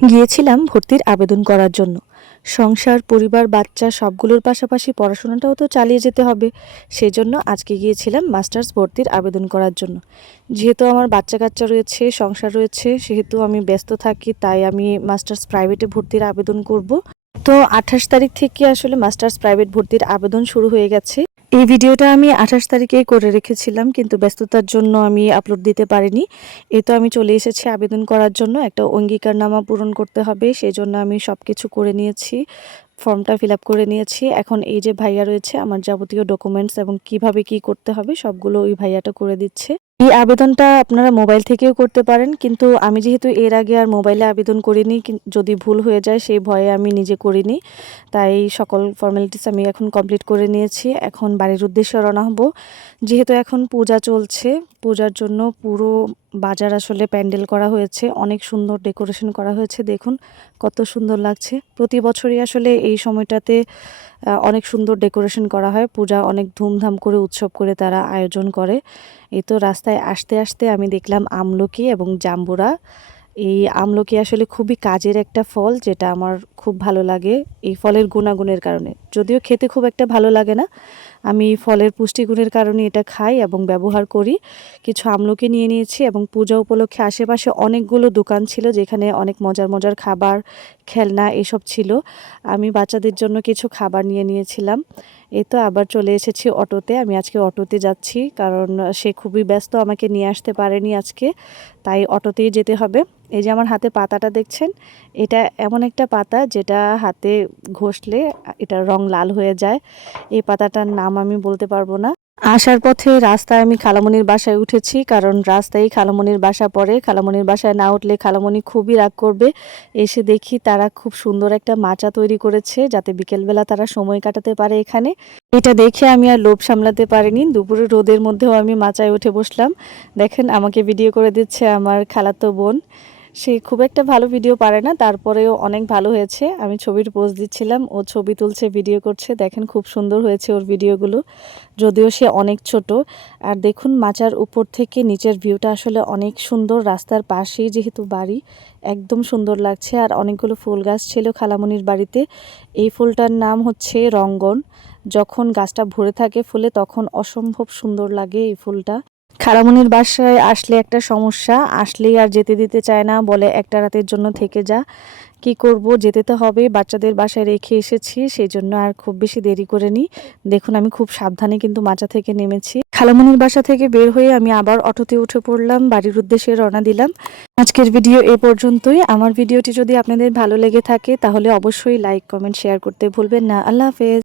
গিয়েছিলাম ভর্তির আবেদন করার জন্য। সংসার, পরিবার, বাচ্চা সবগুলোর পাশাপাশি পড়াশোনাটাও তো চালিয়ে যেতে হবে। সেই জন্য আজকে গিয়েছিলাম মাস্টার্স ভর্তির আবেদন করার জন্য। যেহেতু আমার বাচ্চা কাচ্চা রয়েছে, সংসার রয়েছে, সেহেতু আমি ব্যস্ত থাকি, তাই আমি মাস্টার্স প্রাইভেটে ভর্তির আবেদন করব। তো আঠাশ তারিখ থেকে আসলে মাস্টার্স প্রাইভেট ভর্তির আবেদন শুরু হয়ে গেছে। এই ভিডিওটা আমি আঠাশ তারিখেই করে রেখেছিলাম, কিন্তু ব্যস্ততার জন্য আমি আপলোড দিতে পারিনি। এ তো আমি চলে এসেছি আবেদন করার জন্য, একটা অঙ্গীকারনামা পূরণ করতে হবে সেই জন্য আমি সব কিছু করে নিয়েছি, ফর্মটা ফিল করে নিয়েছি। এখন এই যে ভাইয়া রয়েছে, আমার যাবতীয় ডকুমেন্টস এবং কীভাবে কি করতে হবে, সবগুলো ওই ভাইয়াটা করে দিচ্ছে। এই আবেদনটা আপনারা মোবাইল থেকেও করতে পারেন, কিন্তু আমি যেহেতু এর আগে আর মোবাইলে আবেদন করিনি যদি ভুল হয়ে যায় সেই ভয়ে আমি নিজে করিনি। তাই সকল ফর্মালিটিস আমি এখন কমপ্লিট করে নিয়েছি। এখন বাড়ির উদ্দেশ্যে রওনা হব। যেহেতু এখন পূজা চলছে, পূজার জন্য পুরো বাজার আসলে প্যান্ডেল করা হয়েছে, অনেক সুন্দর ডেকোরেশন করা হয়েছে, দেখুন কত সুন্দর লাগছে। প্রতি বছরই আসলে এই সময়টাতে অনেক সুন্দর ডেকোরেশন করা হয়, পূজা অনেক ধুমধাম করে উৎসব করে তারা আয়োজন করে। এই তো রাস্তায় আসতে আসতে আমি দেখলাম আমলকি এবং জাম্বুরা। এই আমলকি আসলে খুবই কাজের একটা ফল যেটা আমার খুব ভালো লাগে এই ফলের গুণাগুণের কারণে। যদিও খেতে খুব একটা ভালো লাগে না, আমি ফলের পুষ্টিগুণের কারণে এটা খাই এবং ব্যবহার করি। কিছু আমলকি নিয়ে নিয়েছি এবং পূজা উপলক্ষে আশেপাশে অনেকগুলো দোকান ছিল যেখানে অনেক মজার মজার খাবার, খেলনা এসব ছিল। আমি বাচ্চাদের জন্য কিছু খাবার নিয়ে নিয়েছিলাম। এই তো আবার চলে এসেছি অটোতে। আমি আজকে অটোতে যাচ্ছি, কারণ সে খুবই ব্যস্ত, আমাকে নিয়ে আসতে পারেনি আজকে, তাই অটোতেই যেতে হবে। এই যে আমার হাতে পাতাটা দেখছেন, এটা এমন একটা পাতা যেটা হাতে ঘষলে, এটা রং লাল হয়ে যায়। এই পাতাটার নাম আমি বলতে পারব না। আসার পথে রাস্তায় আমি খালামণির বাসায় উঠেছি, কারণ রাস্তায় খালামণির বাসা পড়ে। খালামণির বাসায় না উঠলে খালামণি খুবই রাগ করবে। এসে দেখি তারা খুব সুন্দর একটা মাচা তৈরি করেছে, যাতে বিকেলবেলা তারা সময় কাটাতে পারে এখানে। এটা দেখে আমি আর লোভ সামলাতে পারিনি। দুপুরে রোদের মধ্যেও আমি মাচায় উঠে বসলাম। দেখেন, আমাকে ভিডিও করে দিচ্ছে আমার খালাতো বোন। সে খুব একটা ভালো ভিডিও পারে না, তারপরেও অনেক ভালো হয়েছে। আমি ছবির পোজ দিচ্ছিলাম, ও ছবি তুলছে ভিডিও করছে। দেখেন খুব সুন্দর হয়েছে ওর ভিডিওগুলো যদিও সে অনেক ছোট। আর দেখুন মাচার উপর থেকে নিচের ভিউটা আসলে অনেক সুন্দর, রাস্তার পাশেই যেহেতু বাড়ি, একদম সুন্দর লাগছে। আর অনেকগুলো ফুল গাছ ছিল খালামণির বাড়িতে। এই ফুলটার নাম হচ্ছে রঙ্গন। যখন গাছটা ভরে থাকে ফুলে, তখন অসম্ভব সুন্দর লাগে এই ফুলটা। খালামণির বাসায় আসলে একটা সমস্যা, আসলেই আর যেতে দিতে চায় না, বলে একটা রাতের জন্য থেকে যা। কি করব? যেতে তো হবে, বাচ্চাদের বাসায় রেখে এসেছি সেই জন্য আর খুব বেশি দেরি করে নি। দেখুন, আমি খুব সাবধানে কিন্তু মাচা থেকে নেমেছি। খালামনির বাসা থেকে বের হয়ে আমি আবার অটোতে উঠে পড়লাম, বাড়ির উদ্দেশ্যে রওনা দিলাম। আজকের ভিডিও এ পর্যন্তই। আমার ভিডিওটি যদি আপনাদের ভালো লেগে থাকে, তাহলে অবশ্যই লাইক, কমেন্ট, শেয়ার করতে ভুলবেন না। আল্লাহ হাফেজ।